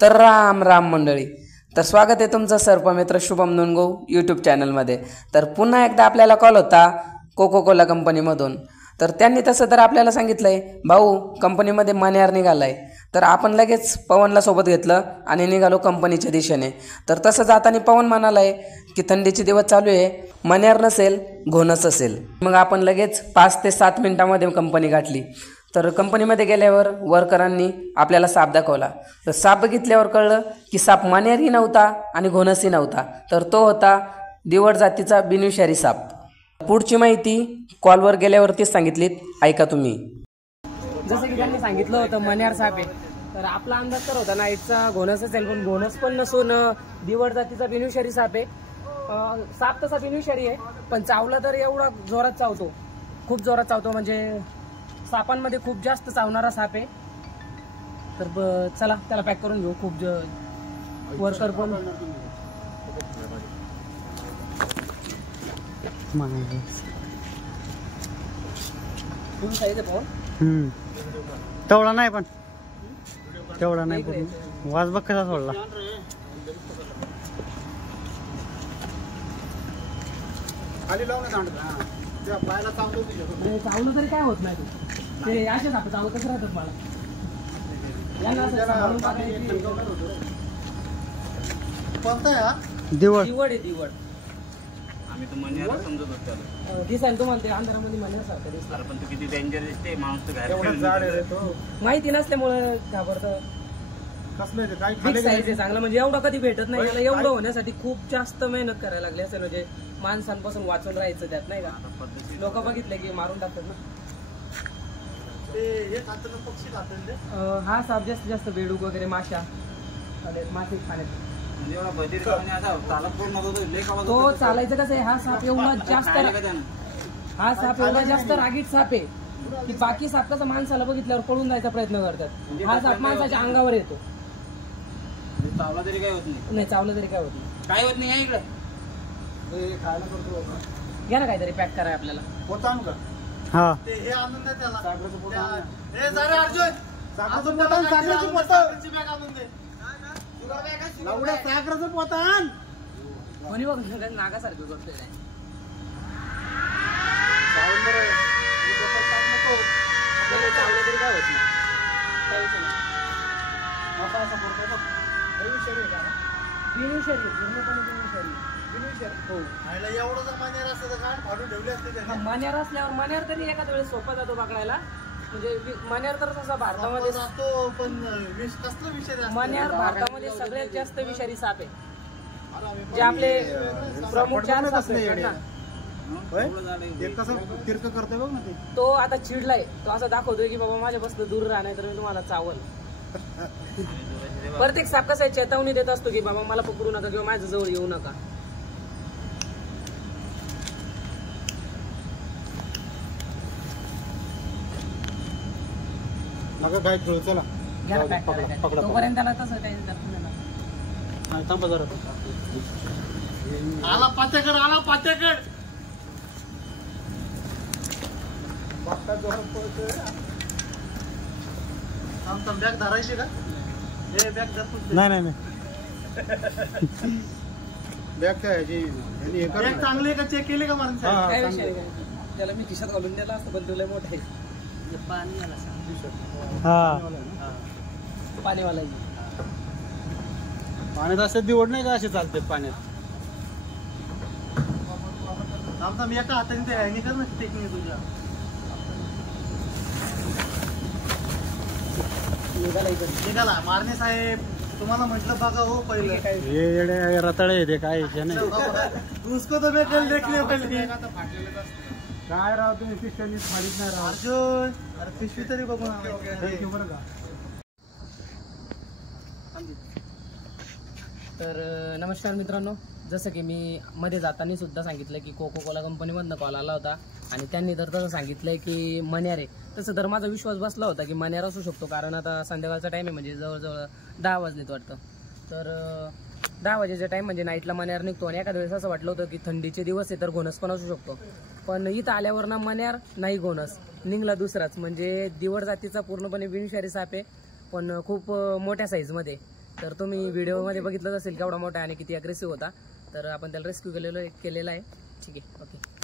तर राम राम मंडळी, तर स्वागत आहे तुमचं सर्पमित्र शुभम नोनगो यूट्यूब चॅनलमध्ये। तर पुन्हा एकदा आपल्याला कॉल होता कोको कोला कंपनीमधून। तर त्यांनी तसं तर आपल्याला सांगितलंय भाऊ कंपनीमध्ये मण्यार निघालाय। तर आपण लगेच पवनला सोबत घेतलं आणि निघालो कंपनीच्या दिशेने। तर तसं जाताना पवन म्हणालाय की थंडीचे दिवस चालू आहे, मण्यार नसेल घोणस असेल। मग आपण लगेच 5 ते 7 मिनिटांमध्ये कंपनी गाठली। तर कंपनीमध्ये गेल्यावर वर्करांनी आपल्याला साप दाखवला। तर साप बघितल्यावर कळलं की साप मण्यारही नव्हता आणि घोणसही नव्हता, तर तो होता दिवड जातीचा बिनविषारी साप। पुढची माहिती कॉलवर गेल्यावरतीच सांगितली, ऐका तुम्ही। जसं की त्यांनी सांगितलं होतं मण्यार साप आहे, तर आपला अंदाज तर होता नाईटचा घोणस असेल, पण घोणस पण नसून दिवड जातीचा बिनविषारी साप आहे। साप तसा बिनविषारी आहे, पण चावला तर एवढा जोरात चावतो, खूप जोरात चावतो, म्हणजे सापांमध्ये खूप जास्त चावणारा साप आहे। तर चला त्याला पॅक करून घेऊ। खूप वर्कर पण फुल साईज आहे पाहून, तेवढा नाही, पण तेवढा नाही, पण वाज बघ कसा सोडला। खाली लावून चावलं तरी काय होत नाही, ते असेच आपण चावतच राहतात मला। दिवड दिवड आहे, दिवड। आम्ही तर मण्यार समजत होतो दिसायला तुम्हाला ते अंधारामध्ये मण्यासारखं दिसतं, पण तू किती डेंजर दिसते, माणूस तर बाहेर माहिती नसल्यामुळे घाबरतं। बिग साईज आहे चांगला, म्हणजे एवढं कधी भेटत नाही त्याला। एवढं होण्यासाठी खूप जास्त मेहनत करायला लागली असेल, म्हणजे माणसांपासून वाचून राहायचं त्यात, नाही का? लोक बघितले की मारून टाकतात ना। हा साप जास्तीत जास्त बेडूक वगैरे माशा मासे खाण्यात तो चालायचं कसं आहे। हा साप एवढा जास्त रागीट साप आहे की बाकी साप कसं माणसाला बघितल्यावर पळून जायचा प्रयत्न करतात, हा साप माणसाच्या अंगावर येतो। चावला तरी काय होत नाही, चावलं तरी काय होत नाही, काय होत नाही इकडे। घ्या ना काहीतरी पॅक कराय आपल्याला। हा कोणी बघ नागासारखं करतोय चावलं तरी काय होत नाही, काय विषय नाही। मण्यार असल्यावर मण्यार तरी एखाद्या वेळेस सोपा जातो पकडायला, म्हणजे मण्यार तर तसा भारतामध्ये मण्यार भारतामध्ये सगळ्यात जास्त विषारी साप आहे। जे आपले प्रमुख 4 साप आहेत ना, तो आता चिडलाय, तो असं दाखवतोय की बाबा माझ्यापासून दूर राहणार तर मी तुम्हाला चावल। प्रत्येक साप कसा चेतावणी देत असतो की बाबा मला पकडू नका किंवा माझ्या जवळ येऊ नका। काय खेळ, चला तोपर्यंत त्याला तसं थांबा जरा। आला पात्याकड बॅग धरायची का? नाही नाही बॅग काय चांगली का चेक केली का माणसं? काय विषय काय, त्याला मी खिशात घालून दिला असतं, पण तुला मोठं आहे पाणीवाला पाणीवाला पाण्यात असं दिवड नाही का असे चालते पाण्यात। आमचा मी एका हाताने ते हँगी कर ना टेक्निक तुझ्या निघाला मारणे साहेब। तुम्हाला म्हटलं बघा हो पहिले रताळे ते काय उसको तो बेकल देखले पहिले काय राव तुम्ही पिशवी फाडीत नाही राव अर्जुन, अरे पिशवी तरी बघून बरं का। तर नमस्कार मित्रांनो, जसं की मी मध्ये जाताना सुद्धा सांगितलं की कोको कोला कंपनीमधनं कॉल आला होता आणि त्यांनी तर तसं सांगितलंय की मण्यार आहे। तसं तर माझा विश्वास बसला होता की मण्यार असू शकतो, कारण आता संध्याकाळचा टाईम आहे, म्हणजे जवळजवळ 10 वाजलेत वाटतं। तर 10 वाजेचा टाईम म्हणजे नाईटला मण्यार निघतो, आणि एखाद्या वेळेस असं वाटलं होतं की थंडीचे दिवस आहे तर घोणस पण असू शकतो, पण इथं आल्यावर ना मण्यार नाही घोणस निघला दुसराच, म्हणजे दिवड जातीचा पूर्णपणे बिनविषारी साप आहे, पण खूप मोठ्या साईजमध्ये। तर तुम्ही व्हिडिओमध्ये बघितलंच असेल केवढा मोठा आणि किती अग्रेसिव्ह होता. तर आपण त्याला रेस्क्यू केलेला आहे. ठीक आहे, ओके.